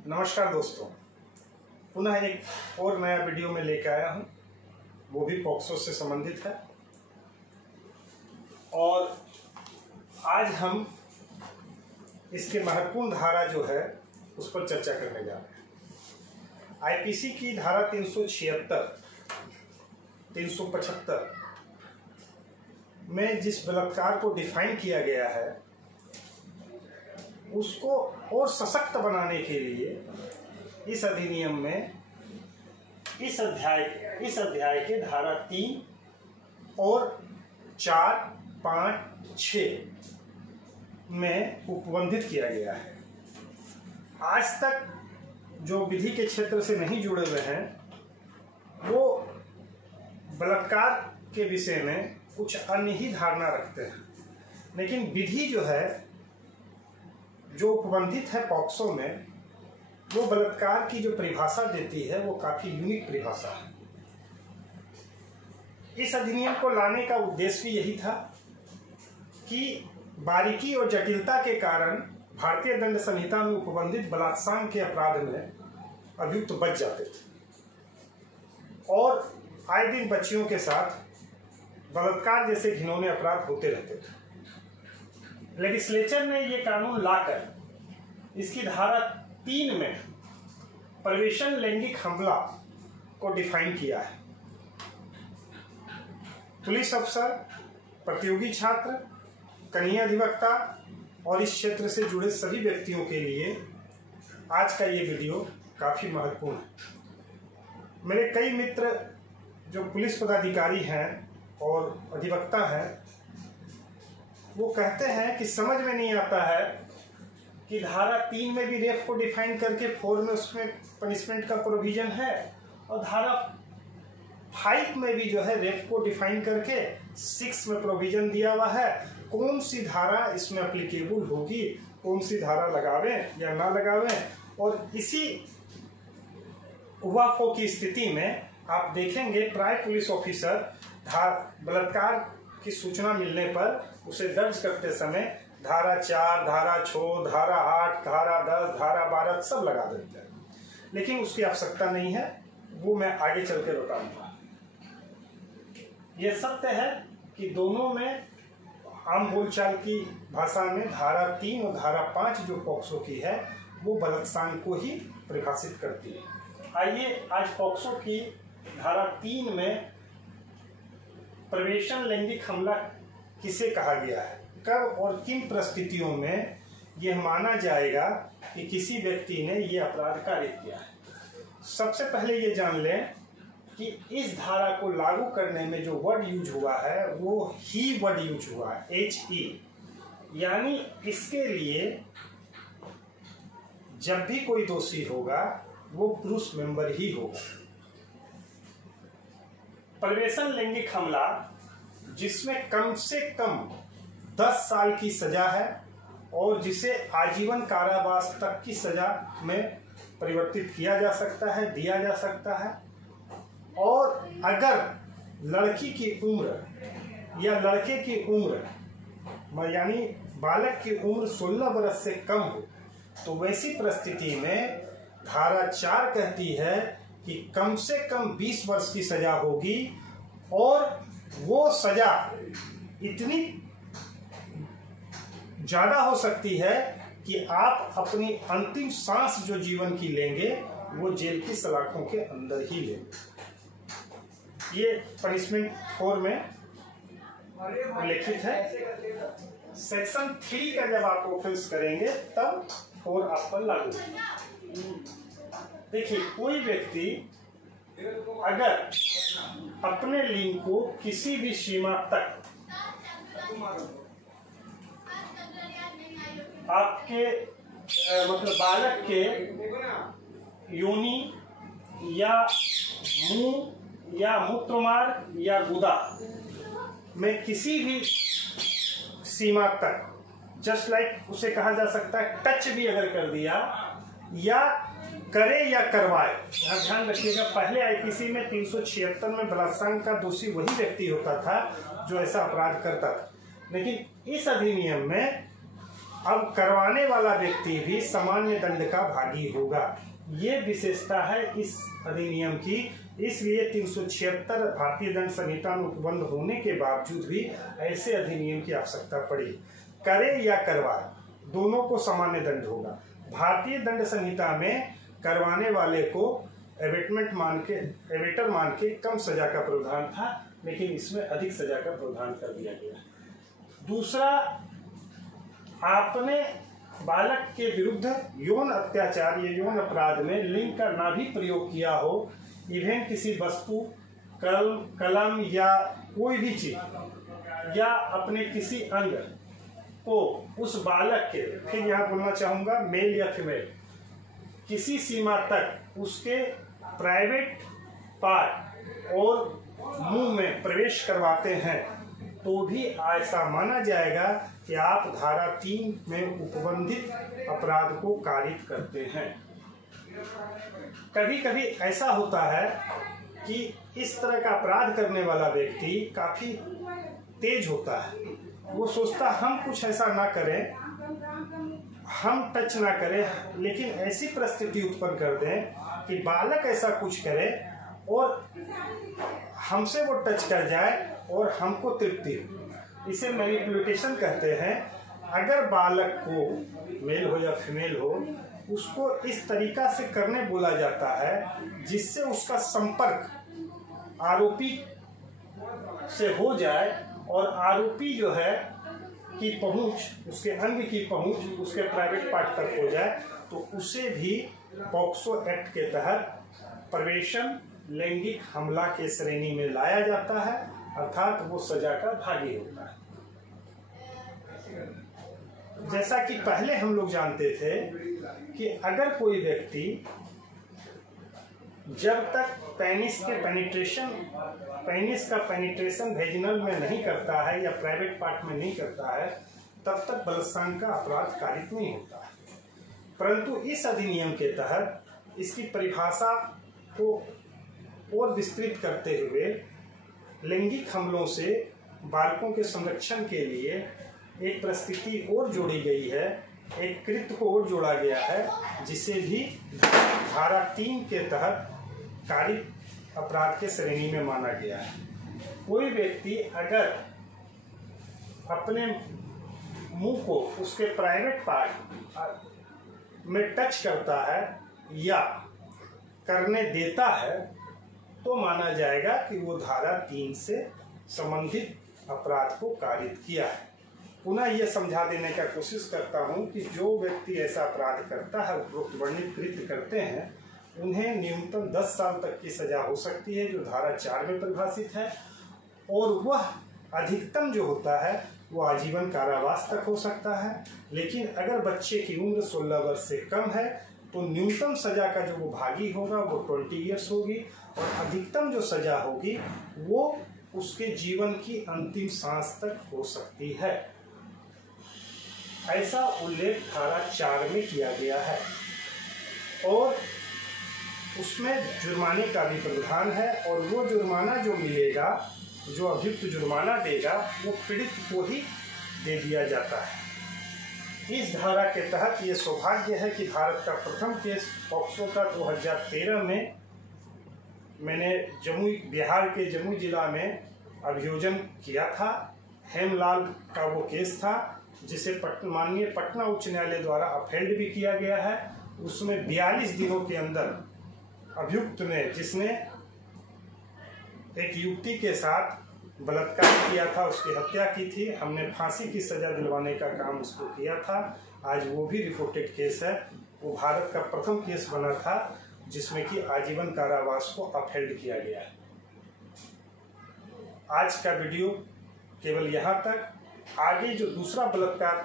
नमस्कार दोस्तों, पुनः एक और नया वीडियो में लेकर आया हूँ, वो भी पॉक्सो से संबंधित है। और आज हम इसके महत्वपूर्ण धारा जो है उस पर चर्चा करने जा रहे हैं। आईपीसी की धारा 376, 375 में जिस बलात्कार को डिफाइन किया गया है उसको और सशक्त बनाने के लिए इस अधिनियम में इस अध्याय के धारा 3 और 4, 5, 6 में उपबंधित किया गया है। आज तक जो विधि के क्षेत्र से नहीं जुड़े हुए हैं वो बलात्कार के विषय में कुछ अन्य ही धारणा रखते हैं, लेकिन विधि जो है जो उपबंधित है पॉक्सो में, वो बलात्कार की जो परिभाषा देती है वो काफी यूनिक परिभाषा है। इस अधिनियम को लाने का उद्देश्य भी यही था कि बारीकी और जटिलता के कारण भारतीय दंड संहिता में उपबंधित बलात्कार के अपराध में अभियुक्त बच जाते थे और आए दिन बच्चियों के साथ बलात्कार जैसे घिनौने अपराध होते रहते थे। लेजिस्लेचर ने ये कानून लाकर इसकी धारा 3 में प्रवेशन लैंगिक हमला को डिफाइन किया है। पुलिस अफसर, प्रतियोगी छात्र, कनीय अधिवक्ता और इस क्षेत्र से जुड़े सभी व्यक्तियों के लिए आज का ये वीडियो काफी महत्वपूर्ण है। मेरे कई मित्र जो पुलिस पदाधिकारी हैं और अधिवक्ता हैं वो कहते हैं कि समझ में नहीं आता है कि धारा 3 में भी रेप को डिफाइन करके 4 में उसमें पनिशमेंट का प्रोविजन है और धारा 5 में भी जो है रेप को डिफाइन करके 6 में प्रोविजन दिया हुआ है। कौन सी धारा इसमें एप्लीकेबल होगी, कौन सी धारा लगावें या ना लगावें। और इसी उवाफो की स्थिति में आप देखेंगे प्राय पुलिस ऑफिसर बलात्कार की सूचना मिलने पर उसे दर्ज करते समय धारा 4, धारा 6, धारा 8, धारा 10, धारा 12 सब लगा देते हैं, लेकिन उसकी आवश्यकता नहीं है। वो मैं आगे चल के बताऊंगा। यह सत्य है कि दोनों में आम बोलचाल की भाषा में धारा 3 और धारा 5 जो पॉक्सो की है वो बलात्कार को ही परिभाषित करती है। आइए आज पॉक्सो की धारा 3 में प्रवेशन लैंगिक हमला किसे कहा गया है, कब और किन परिस्थितियों में यह माना जाएगा कि किसी व्यक्ति ने यह अपराध कारित किया है। सबसे पहले ये जान लें कि इस धारा को लागू करने में जो वर्ड यूज हुआ है वो ही वर्ड यूज हुआ है, HE, यानी इसके लिए जब भी कोई दोषी होगा वो पुरुष मेंबर ही होगा। प्रवेशन लैंगिक हमला जिसमें कम से कम 10 साल की सजा है और जिसे आजीवन कारावास तक की सजा में परिवर्तित किया जा सकता है, दिया जा सकता है। और अगर लड़की की उम्र या लड़के की उम्र यानी बालक की उम्र 16 वर्ष से कम हो तो वैसी परिस्थिति में धारा 4 कहती है कि कम से कम 20 वर्ष की सजा होगी और वो सजा इतनी ज्यादा हो सकती है कि आप अपनी अंतिम सांस जो जीवन की लेंगे वो जेल की सलाखों के अंदर ही लेंगे। ये पनिशमेंट 4 में उल्लेखित है। सेक्शन 3 का जब आप ऑफेंस करेंगे तब 4 आप पर लागू होगा। देखिए, कोई व्यक्ति अगर अपने लिंग को किसी भी सीमा तक आपके मतलब बालक के योनि या मुंह या मूत्रमार्ग या गुदा में किसी भी सीमा तक, जस्ट लाइक उसे कहा जा सकता है टच भी अगर कर दिया या करे या करवाए। ध्यान रखिएगा, पहले आईपीसी में 376 में बलात्कार का दोषी वही व्यक्ति होता था जो ऐसा अपराध करता था, लेकिन इस अधिनियम में अब करवाने वाला व्यक्ति भी सामान्य दंड का भागी होगा। ये विशेषता है इस अधिनियम की। इसलिए 376 भारतीय दंड संहिता में उपबंध होने के बावजूद भी ऐसे अधिनियम की आवश्यकता पड़ी। करे या करवाए, दोनों को सामान्य दंड होगा। भारतीय दंड संहिता में करवाने वाले को एबेटर मान के कम सजा का प्रावधान था, लेकिन इसमें अधिक सजा का प्रावधान कर दिया गया। दूसरा, आपने बालक के विरुद्ध यौन अत्याचार या यौन अपराध में लिंग का ना भी प्रयोग किया हो, इवेन किसी वस्तु, कलम या कोई भी चीज या अपने किसी अंग को उस बालक के, फिर यहाँ बोलना चाहूंगा मेल या फीमेल, किसी सीमा तक उसके प्राइवेट पार्ट और मुंह में प्रवेश करवाते हैं तो भी ऐसा माना जाएगा कि आप धारा 3 में उपबंधित अपराध को कारित करते हैं। कभी कभी ऐसा होता है कि इस तरह का अपराध करने वाला व्यक्ति काफी तेज होता है। वो सोचता हम कुछ ऐसा ना करें, हम टच ना करें, लेकिन ऐसी परिस्थिति उत्पन्न कर दें कि बालक ऐसा कुछ करे और हमसे वो टच कर जाए और हमको तृप्ति हो। इसे मैनिपुलेशन कहते हैं। अगर बालक को, मेल हो या फीमेल हो, उसको इस तरीका से करने बोला जाता है जिससे उसका संपर्क आरोपी से हो जाए और आरोपी जो है की पहुंच, उसके अंग की पहुंच उसके प्राइवेट पार्ट तक हो जाए, तो उसे भी पॉक्सो एक्ट के तहत प्रवेशन लैंगिक हमला के श्रेणी में लाया जाता है, अर्थात वो सजा का भागी होता है। जैसा कि पहले हम लोग जानते थे कि अगर कोई व्यक्ति जब तक पेनिस का पेनिट्रेशन वेजिनल में नहीं करता है या प्राइवेट पार्ट में नहीं करता है, तब तक बलात्कार का अपराध कारित नहीं होता है। परंतु इस अधिनियम के तहत इसकी परिभाषा को और विस्तृत करते हुए लैंगिक हमलों से बालकों के संरक्षण के लिए एक परिस्थिति और जोड़ी गई है, एक कृत्य को और जोड़ा गया है, जिसे भी धारा 3 के तहत कारित अपराध के श्रेणी में माना गया है। कोई व्यक्ति अगर अपने मुंह को उसके प्राइवेट पार्ट में टच करता है या करने देता है तो माना जाएगा कि वो धारा 3 से संबंधित अपराध को कारित किया है। पुनः यह समझा देने का कोशिश करता हूं कि जो व्यक्ति ऐसा अपराध करता है, उपरोक्त वर्णित कृत्य करते हैं, उन्हें न्यूनतम 10 साल तक की सजा हो सकती है, जो धारा 4 में परिभाषित है, और वह अधिकतम जो होता है वो आजीवन कारावास तक हो सकता है। लेकिन अगर बच्चे की उम्र 16 वर्ष से कम है तो न्यूनतम सजा का जो वो भागी होगा वो 20 ईयर्स होगी, और अधिकतम जो सजा होगी वो उसके जीवन की अंतिम सांस तक हो सकती है। ऐसा उल्लेख धारा 4 में किया गया है और उसमें जुर्माने का भी प्रावधान है, और वो जुर्माना जो मिलेगा, जो अभियुक्त जुर्माना देगा, वो पीड़ित को ही दे दिया जाता है। इस धारा के तहत ये सौभाग्य है कि भारत का प्रथम केस पॉक्सो का 2013 में मैंने बिहार के जमुई जिला में अभियोजन किया था। हेमलाल का वो केस था जिसे माननीय पटना उच्च न्यायालय द्वारा अपहेल्ड भी किया गया है। उसमें 42 दिनों के अंदर अभियुक्त ने, जिसने एक युवती के साथ बलात्कार किया था, उसकी हत्या की थी, हमने फांसी की सजा दिलवाने का काम उसको किया था। आज वो भी रिपोर्टेड केस है। वो भारत का प्रथम केस बना था जिसमें कि आजीवन कारावास को अपहेल्ड किया गया है। आज का वीडियो केवल यहाँ तक। आगे जो दूसरा बलात्कार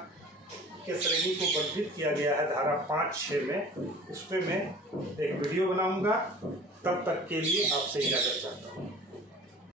के श्रेणी को वर्धित किया गया है धारा 5-6 में, उस पर मैं एक वीडियो बनाऊंगा। तब तक के लिए आपसे इजाजत चाहता हूँ।